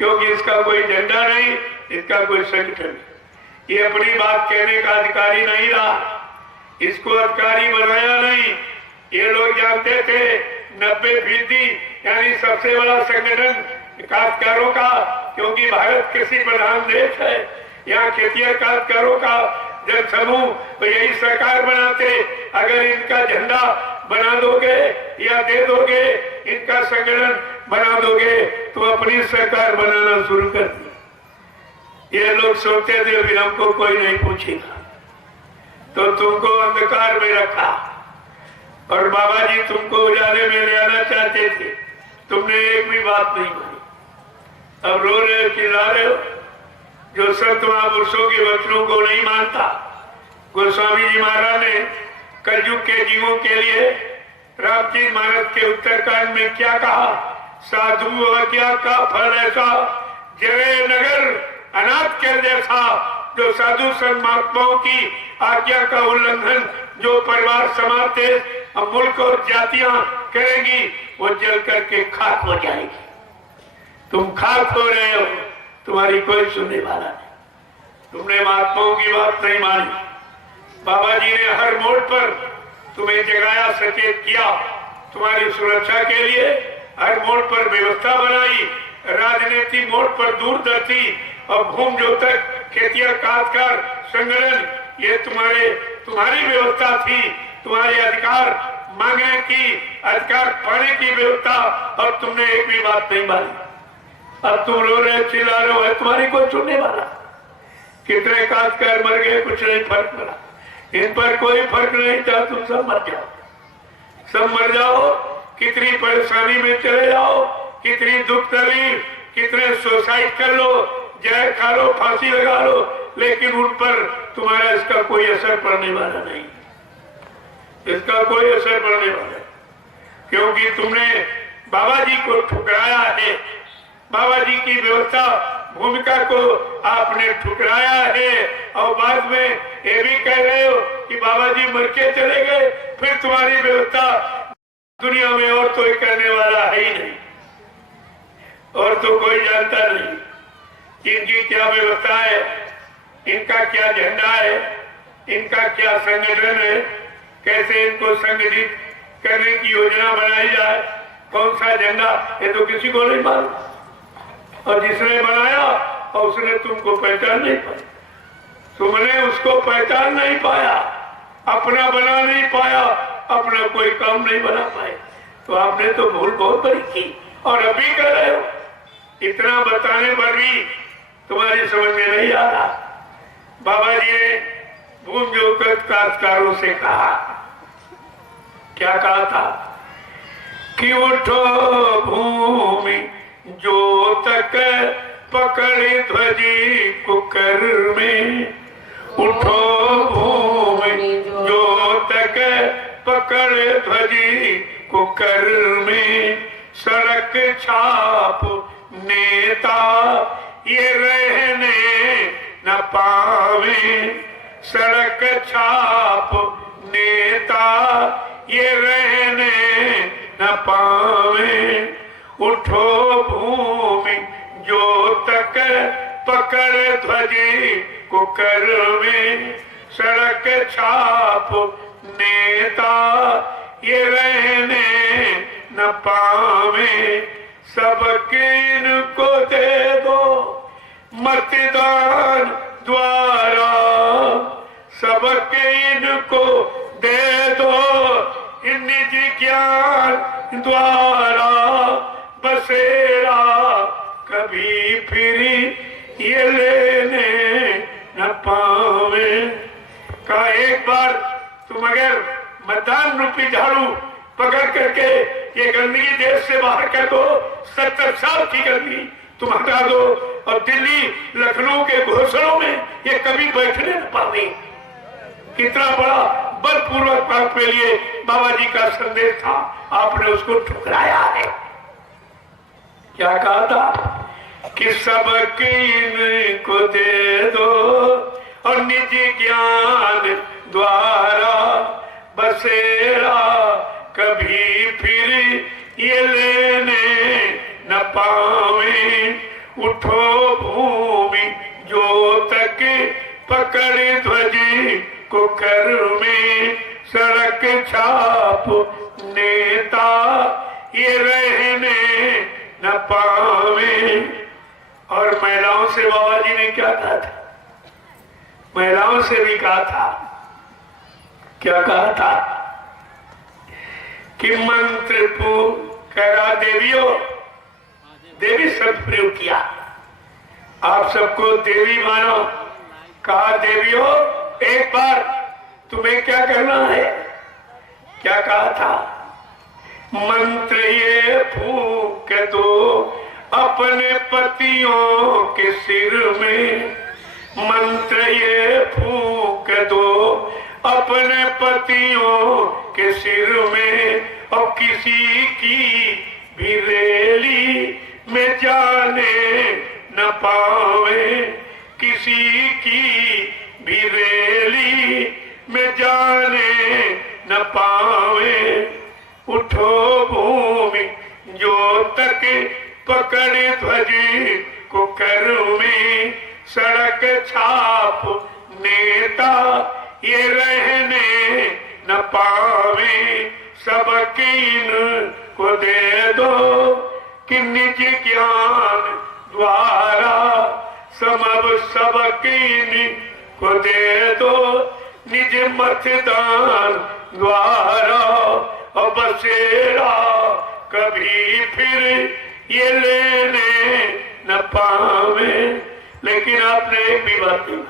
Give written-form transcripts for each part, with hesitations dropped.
क्योंकि इसका कोई झंडा नहीं, इसका कोई संगठन नहीं। ये अपनी बात कहने का अधिकारी नहीं रहा, इसको अधिकारी बनाया नहीं। ये लोग जानते थे 90% यानी सबसे बड़ा संगठन काश्तकारों का, क्योंकि भारत कृषि प्रधान देश है, यहाँ खेतिया काश्तकारों का जन समूह तो यही सरकार बनाते। अगर इनका झंडा बना दोगे या दे दोगे, इनका संगठन बना दोगे तो अपनी सरकार बनाना शुरू कर दी। ये लोग सोचते थे फिर हमको कोई नहीं पूछेगा, तो तुमको अंधकार में रखा और बाबा जी तुमको उजाले में ले आना चाहते थे, तुमने एक भी बात नहीं मानी। अब रो रहे हो, चिल्ला रहे हो। जो संत महापुरुषों के वचनों को नहीं मानता, गोस्वामी जी महाराज ने कलयुग के जीवों के लिए रामचरित मानस के उत्तरकांड में क्या कहा, साधु अवज्ञा का फल ऐसा, जय नगर अनाथ कर जैसा। जो साधु संत महात्माओं की आज्ञा का उल्लंघन जो परिवार समाज देश मुल्क और जातियां करेंगी, वो जल करके खाक हो जाएगी। तुम खाक हो रहे हो, तुम्हारी कोई सुनने वाला नहीं। तुमने महात्माओं की बात नहीं मानी। बाबा जी ने हर मोड़ पर तुम्हें जगाया, सचेत किया, तुम्हारी सुरक्षा के लिए हर मोड़ पर व्यवस्था बनाई। राजनीति मोड़ पर दूरदर्शी और भूम जो तक खेतिया काश्तकार संगठन, ये तुम्हारी व्यवस्था थी। तुम्हारे अधिकार मांगने की, अधिकार पाने की व्यवस्था, और तुमने एक भी बात नहीं मानी। अब तुम रो रहे, चिल्ला रहे हो, तुम्हारी कोई सुनने वाला। कितने काश्तकार मर गए, कुछ नहीं फर्क पड़ा। इन पर कोई फर्क नहीं था, तुम सब मर जाओ, सब मर जाओ। कितनी परेशानी में चले जाओ, कितनी दुख तकलीफ, कितने सुसाइड कर लो, जहर खा लो, फांसी लगा लो, लेकिन उन पर तुम्हारा इसका कोई असर पड़ने वाला नहीं, इसका कोई असर पड़ने वाला, क्योंकि तुमने बाबा जी को ठुकराया है। बाबा जी की व्यवस्था भूमिका को आपने ठुकराया है, और बाद में ये भी कह रहे हो कि बाबा जी मर के चले गए, फिर तुम्हारी व्यवस्था दुनिया में और कोई करने वाला है ही नहीं, और तो कोई जानता नहीं इनकी क्या व्यवस्था है, इनका क्या झंडा है, इनका क्या संगठन है, कैसे इनको संगठित करने की योजना बनाई जाए, कौन सा झंडा, ये तो किसी को नहीं मालूम। और जिसने बनाया और उसने तुमको पहचान नहीं पाया, तुमने उसको पहचान नहीं पाया, अपना बना नहीं पाया, अपना कोई काम नहीं बना पाए, तो आपने तो भूल बहुत बड़ी की, और अभी कर रहे हो। इतना बताने पर भी तुम्हारी समझ में नहीं आ रहा। बाबा जी ने भूम जोगत काश्तकारों से कहा, क्या कहा था कि उठो भूमि जो तक पकड़ ध्वजी कुकर में, उठो भूमि जो तक पकड़ ध्वजी कुकर में, सड़क छाप नेता ये रहने न पावे, सड़क छाप नेता ये रहने न पावे, उठो भूमि जो तक पकड़ ध्वजी कुकर में, सड़क छाप नेता ये रहने न पावे, सबके इनको दे दो मतदान द्वारा, सबके इनको दे दो निजी ज्ञान द्वारा, बसेरा कभी फिर ये लेने न पावे। का एक बार तुम अगर मतदान रूपी झाड़ू पकड़ करके ये गंदगी देश से बाहर कर दो, 70 साल की गंदगी तुम हटा दो, और दिल्ली लखनऊ के घोंसलों में ये कभी बैठने न पावे। कितना बड़ा बलपूर्वक आपके लिए बाबा जी का संदेश था, आपने उसको ठुकराया है। क्या कहा था कि सबके इनको दे दो और निजी ज्ञान द्वारा, बसेरा कभी फिर ये लेने न पावे, उठो भूमि जो तक पकड़ ध्वज को कर में सड़क छाप नेता ये रहने न पावे। और महिलाओं से बाबा जी ने क्या कहा था? महिलाओं से भी कहा था, क्या कहा था कि मंत्र करा देवियों, देवी शब्द प्रयोग किया, आप सबको देवी मानो। कहा देवियों एक बार तुम्हें क्या करना है? क्या कहा था? मंत्र ये फूंक दो अपने पतियों के सिर में, मंत्र ये फूंक दो अपने पतियों के सिर में, और किसी की भी रैली में जाने न पावे, किसी की भी रैली में जाने न पावे। उठो भूमि जो तक पकड़ ध्वज को कर में सड़क छाप नेता ये रहने न पावे। सबके इनको दे दो कि निज ज्ञान द्वारा, समब सबके इनको दे दो निज मतदान द्वारा, और बसेरा कभी फिर ये लेने न पावे। लेकिन आपने एक भी बात नहीं,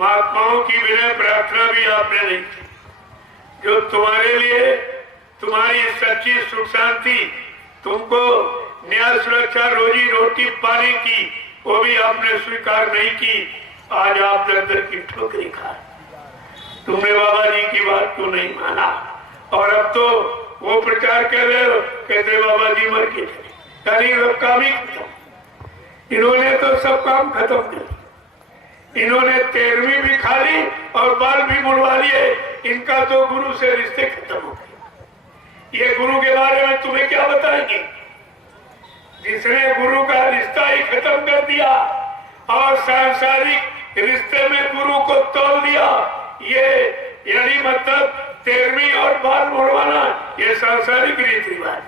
महात्माओं की विनय प्रार्थना भी आपने नहीं की। जो तुम्हारे लिए तुम्हारी सच्ची सुख शांति, तुमको न्याय सुरक्षा रोजी रोटी पाने की, वो भी आपने स्वीकार नहीं की। आज आपने अंदर की ठोकरी खा, तुमने बाबा जी की बात को नहीं माना, और अब तो वो प्रचार कर रहे हो, कहते बाबा जी मर के चले, यानी सब काम ही खत्म। इन्होंने तो सब काम खत्म कर, इन्होंने 13वीं भी खा ली और बाल भी मुड़वा लिए। इनका तो गुरु से रिश्ते खत्म हो गए। ये गुरु के बारे में तुम्हें क्या बताएंगे? जिसने गुरु का रिश्ता ही खत्म कर दिया और सांसारिक रिश्ते में गुरु को तोड़ दिया, ये यानी मतलब 13वीं और बाल मुड़वाना, ये सांसारिक रीति रिवाज।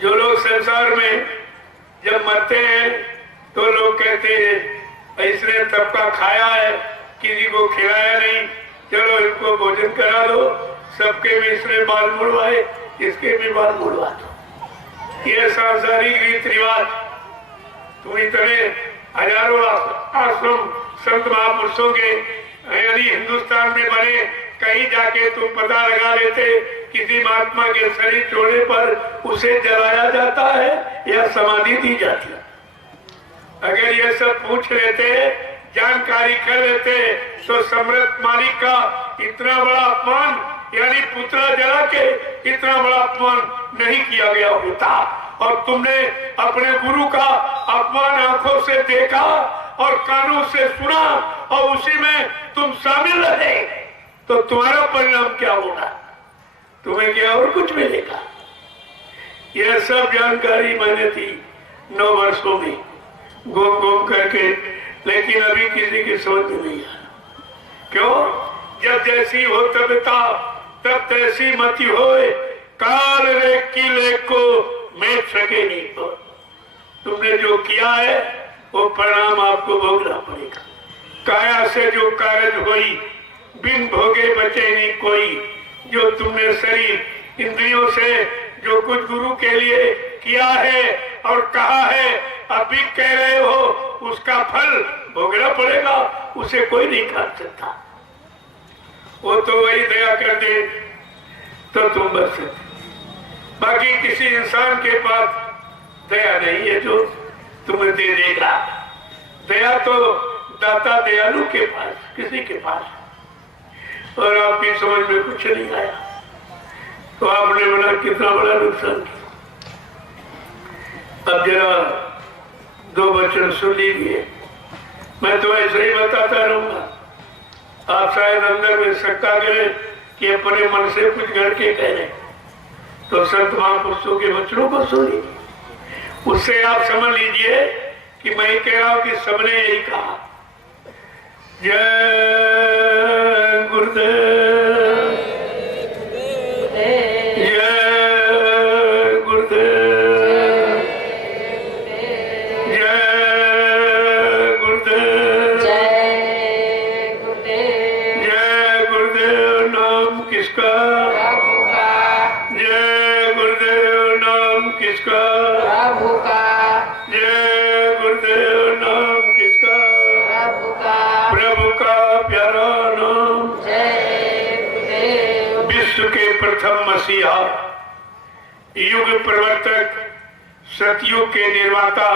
जो लोग संसार में जब मरते हैं तो लोग कहते हैं इसने तबका खाया है, किसी को खिलाया नहीं, चलो इनको भोजन करा दो, सबके भी इसने बाल मुड़वाए, इसके भी बाल मुड़वा दो। ये सांसारिक रीति रिवाज। तुम इतने हजारों आश्रम संत महापुरुषों के यानी हिंदुस्तान में बने, कहीं जाके तुम पता लगा लेते किसी महात्मा के शरीर छोड़ने पर उसे जलाया जाता है या समाधि दी जाती है। अगर ये सब पूछ लेते, जानकारी कर लेते, तो सम्राट मालिक का इतना बड़ा अपमान यानी पुतला जला के इतना बड़ा अपमान नहीं किया गया होता। और तुमने अपने गुरु का अपमान आंखों से देखा और कानों से सुना और उसी में तुम शामिल रहे, तो तुम्हारा परिणाम क्या होगा? तुम्हें क्या और कुछ मिलेगा? यह सब जानकारी मैंने थी 9 वर्षों में घूम घूम करके, लेकिन अभी किसी की समझ में नहीं आया। क्यों? जब जैसी हो तबता तब तैसी मति होए, काल रे किले को मैं सके नहीं। तो तुमने जो किया है वो परिणाम आपको भोगना पड़ेगा। काया से जो कारज हुई, बिन भोगे बचे नहीं कोई। जो तुमने शरीर इंद्रियों से जो कुछ गुरु के लिए किया है और कहा है, अभी कह रहे हो, उसका फल भोगना पड़ेगा, उसे कोई नहीं काट सकता। वो तो वही दया कर दे तो तुम बच सकते। बाकी किसी इंसान के पास दया नहीं है जो तुम्हें दे देगा। दया तो दाता दयालु के पास, किसी के पास। और आपकी समझ में कुछ नहीं आया तो आपने बोला कितना बड़ा नुकसान किया। अब जरा 2 वचन सुन लीजिए, मैं तो ऐसे ही बताता रहूंगा। आप शायद अंदर में शंका करें कि अपने मन से कुछ घर के कह रहे, तो संत महापुरुषों के वचनों को सुनिए। उससे आप समझ लीजिए कि मैं कह रहा हूं कि सबने यही कहा, जय गुरुदेव, जय गुरुदेव, जय गुरुदेव, जय गुरुदेव। नाम किसका? जय गुरुदेव। नाम किसका? जय गुरुदेव। नाम किसका? प्रभु का प्यारा नाम। विश्व के प्रथम मसीहा, युग प्रवर्तक, सतयुग के निर्माता,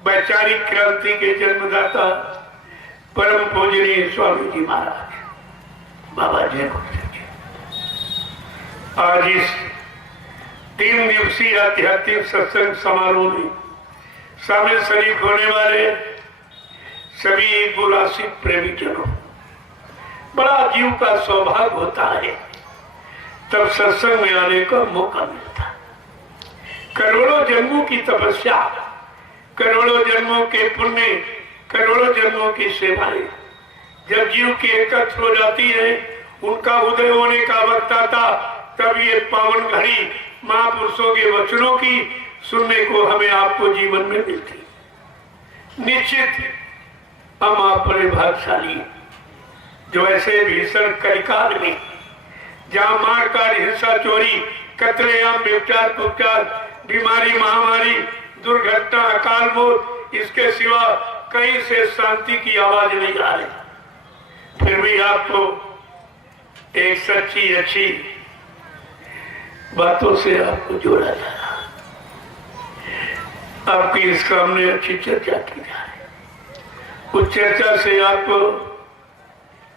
वैचारिक क्रांति के जन्मदाता, परम पूजनीय स्वामी जी महाराज बाबा जय गुरुदेव जी आज इस 3 दिवसीय आध्यात्मिक सत्संग समारोह में शामिल शरीक होने वाले सभी गुरुआशिक प्रेमी जनों, बड़ा जीव का सौभाग्य होता है तब सत्संग में आने का मौका मिलता है। करोड़ों जन्मों की तपस्या, करोड़ों जन्मों के पुण्य, करोड़ों जन्मों की सेवाएं जब जीव की एकत्र हो जाती है, उनका उदय होने का वक्त आता, तब ये पावन घड़ी महापुरुषों के वचनों की सुनने को हमें आपको जीवन में मिलती। निश्चित हम आप बड़े भाग्यशाली जो ऐसे भीषण कलिकाल में जहाँ मारकाट, हिंसा, चोरी, कत्लेआम, व्यभिचार, कुचार, बीमारी, महामारी, दुर्घटना, अकाल मौत, इसके सिवा कहीं से शांति की आवाज नहीं आ रही, फिर भी आपको एक सच्ची अच्छी बातों से आपको जोड़ा जा रहा, आपकी इस काम में अच्छी चर्चा की जा रही, उस चर्चा से आपको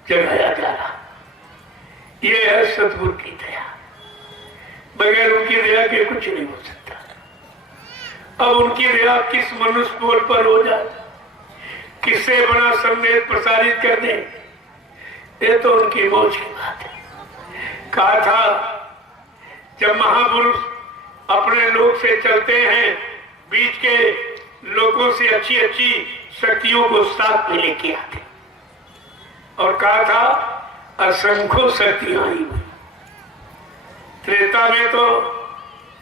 जगाया जा रहा। ये है सतगुरु की दया, बगैर उनकी दया के कुछ नहीं हो सकता। अब उनकी दया किस मनुष्य बोल पर हो जाए, किससे बड़ा संदेश प्रसारित कर दे, ये तो उनकी मौज की बात है। कहा था जब महापुरुष अपने लोग से चलते हैं, बीच के लोगों से अच्छी अच्छी शक्तियों को साथ में लेके आते, और कहा था असंख्य शक्तियां आई हुई। त्रेता में तो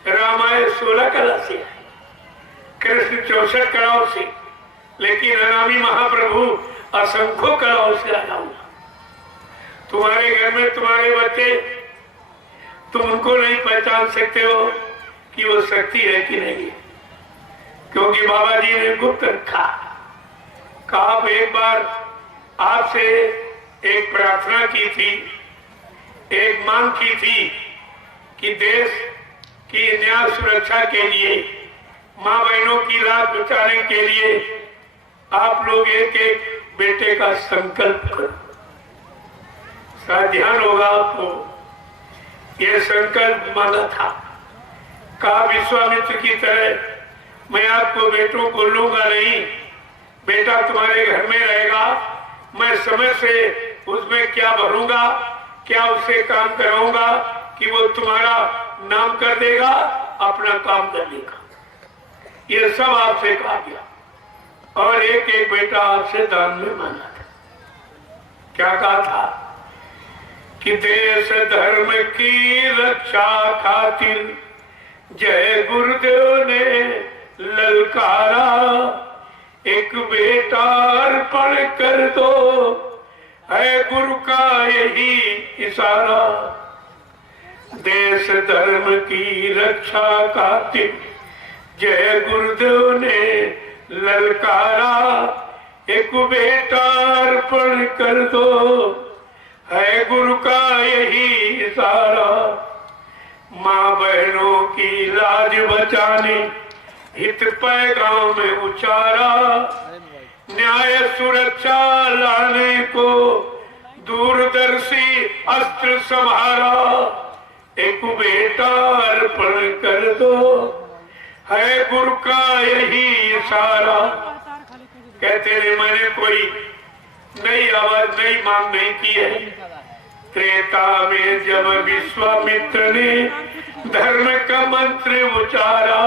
रामायण 16 कला से है, कृष्ण 64 कलाओं से, लेकिन अनामी महाप्रभु असंख्य कलाओं से आया हुआ। तुम्हारे घर में तुम्हारे बच्चे, तुम उनको नहीं पहचान सकते हो कि वो शक्ति है कि नहीं है, क्योंकि बाबा जी ने गुप्त रखा। कहा एक बार आपसे एक प्रार्थना की थी, एक मांग की थी कि देश की न्याय सुरक्षा के लिए, माँ बहनों की लाश बचाने के लिए आप लोग एक एक बेटे का संकल्प करो। शायद ध्यान होगा आपको, ये संकल्प माना था। कहा विश्वामित्र की तरह मैं आपको बेटों को लूंगा नहीं, बेटा तुम्हारे घर में रहेगा, मैं समय से उसमें क्या भरूंगा, क्या उससे काम कराऊंगा कि वो तुम्हारा नाम कर देगा, अपना काम कर लेगा। ये सब आपसे कहा गया, और एक एक बेटा आपसे दान में मांगा था। क्या कहा था कि देश धर्म की रक्षा खातिर जय गुरुदेव ने ललकारा, एक बेटा अर्पण कर दो, है गुरु का यही इशारा। देश धर्म की रक्षा खातिर जय गुरुदेव ने ललकारा, एक बेटा अर्पण कर दो, है गुरु का यही इशारा। माँ बहनों की लाज बचाने हित पैगाम में उचारा, न्याय सुरक्षा लाने को दूरदर्शी अस्त्र संभारा, एक बेटा अर्पण कर दो, है गुरु का यही इशारा। कहते हैं मैंने कोई नई आवाज, नई मांग नहीं की है। त्रेता में जब विश्वामित्र ने धर्म का मंत्र उचारा,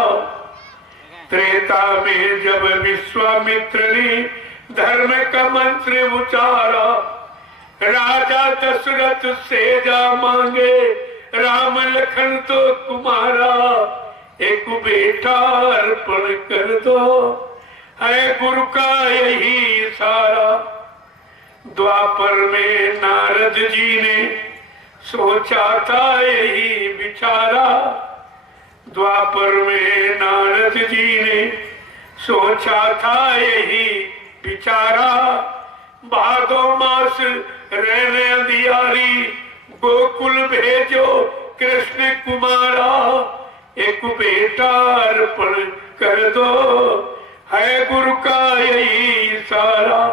त्रेता में जब विश्वामित्र ने धर्म का मंत्र उचारा, राजा दशरथ से जा मांगे राम लखन तो कुमारा, एक बेटा अर्पण कर दो है गुरु का यही इशारा। द्वापर में नारद जी ने सोचा था यही विचारा, द्वापर में नारद जी ने सोचा था यही विचारा। भादो मास रहने अंधियारी, गोकुल भेजो कृष्ण कुमारा, एक बेटा अर्पण कर दो है गुरु का यही इशारा।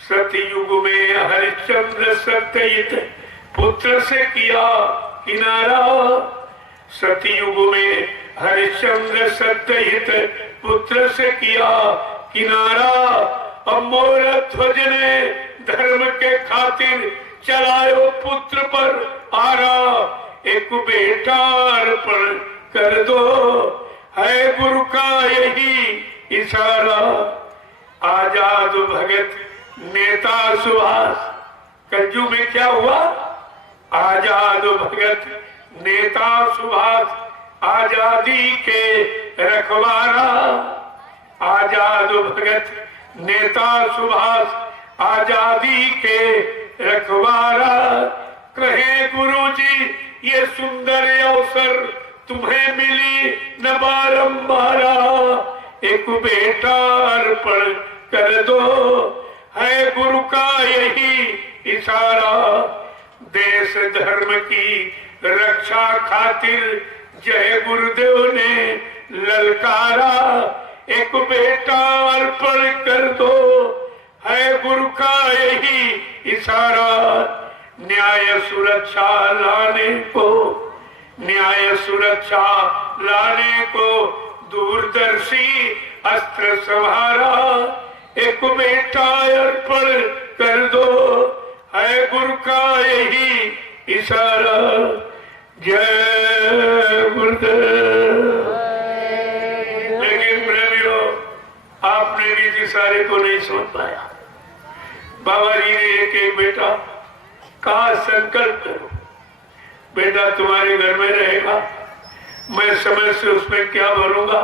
सतयुग में हरिश्चंद्र सत्यजित पुत्र से किया किनारा, सतयुग में हरिश्चंद्र सत्यहित पुत्र से किया किनारा। अमोर ध्वज ने धर्म के खातिर चलायो पुत्र पर आरा, एक बेटा अर्पण कर दो है गुरु का यही इशारा। आजाद भगत नेता सुभाष, कलयुग में क्या हुआ? आजाद भगत नेता सुभाष आजादी के रखवारा, आजाद भगत नेता सुभाष आजादी के रखवारा। कहे गुरुजी ये सुंदर अवसर तुम्हें मिली न बारंबारा, एक बेटा अर्पण कर दो है गुरु का यही इशारा। देश धर्म की रक्षा खातिर जय गुरुदेव ने ललकारा, एक बेटा अर्पण कर दो है गुरु का यही इशारा। न्याय सुरक्षा लाने को, न्याय सुरक्षा लाने को दूरदर्शी अस्त्र संहारा, एक बेटा अर्पण कर दो है गुरु का यही इशारा। जय गुरुदेव। लेकिन प्रेमियों, आपने भी इस इशारे को नहीं समझ पाया। बाबा जी ने एक एक बेटा कहा, संकल्प करो बेटा तुम्हारे घर में रहेगा, मैं समय से उसमें क्या भरूंगा,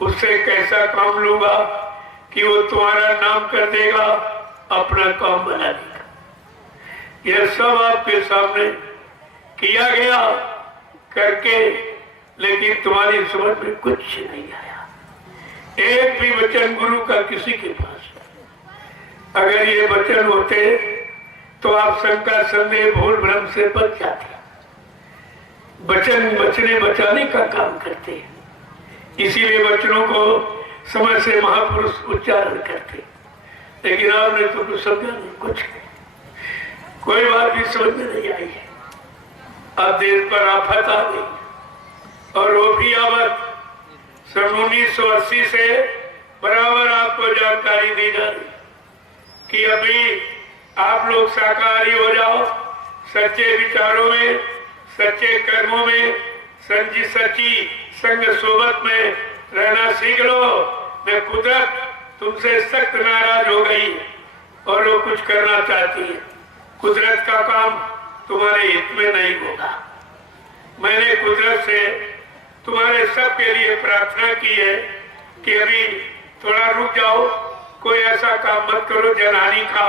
उससे कैसा काम लूंगा कि वो तुम्हारा नाम कर देगा, अपना काम बना देगा। यह सब आपके सामने किया गया करके, लेकिन तुम्हारी समझ में कुछ नहीं आया। एक भी वचन गुरु का किसी के पास, अगर ये वचन होते तो आप शंका संदेह भूल भ्रम से बच जाते। वचन बचने बचाने का काम करते, इसीलिए वचनों को समय से महापुरुष उच्चारण करते। लेकिन आपने तो कुछ समझा नहीं, कुछ कोई बात भी समझ में नहीं आई है। अब देश पर आफत आ गई, और वो भी आफत सन 1980 से बराबर आपको जानकारी दी जा रही कि अभी आप लोग शाकाहारी हो जाओ, सच्चे विचारों में, सच्चे कर्मों में, सच्ची संग सोबत में रहना सीख लो। मैं कुदरत तुमसे सख्त नाराज हो गई और वो कुछ करना चाहती है। कुदरत का काम तुम्हारे हित में नहीं होगा। मैंने कुदरत से तुम्हारे सब के लिए प्रार्थना की है कि अभी थोड़ा रुक जाओ, कोई ऐसा काम मत करो जनहानि का।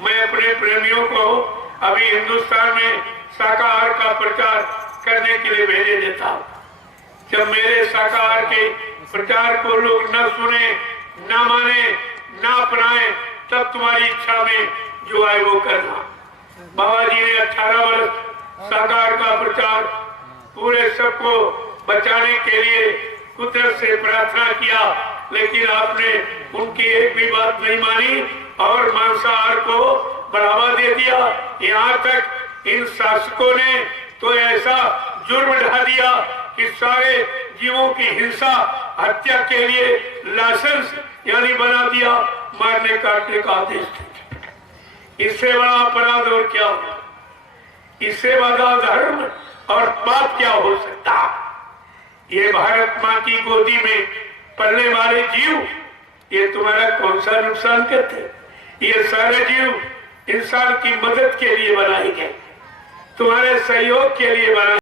मैं अपने प्रेमियों को अभी हिंदुस्तान में शाकाहार का प्रचार करने के लिए भेजे देता हूँ। जब मेरे शाकाहार के प्रचार को लोग न सुने, न माने, न अपनाए, तब तुम्हारी इच्छा में जो आए वो करना। बाबा जी ने 18 वर्ष शाकाहार का प्रचार पूरे सबको बचाने के लिए कुदरत से प्रार्थना किया, लेकिन आपने उनकी एक भी बात नहीं मानी और मांसाहार को बढ़ावा दे दिया। यहाँ तक इन शासकों ने तो ऐसा जुर्म ढा दिया कि सारे जीवों की हिंसा हत्या के लिए लाइसेंस यानी बना दिया, मारने काटने का आदेश दे। इससे बड़ा अपराध और क्या हो, इससे बड़ा धर्म और पाप क्या हो सकता। ये भारत माँ की गोदी में पलने वाले जीव ये तुम्हारा कौन सा नुकसान करते? ये सारे जीव इंसान की मदद के लिए बनाए गए, तुम्हारे सहयोग के लिए बनाए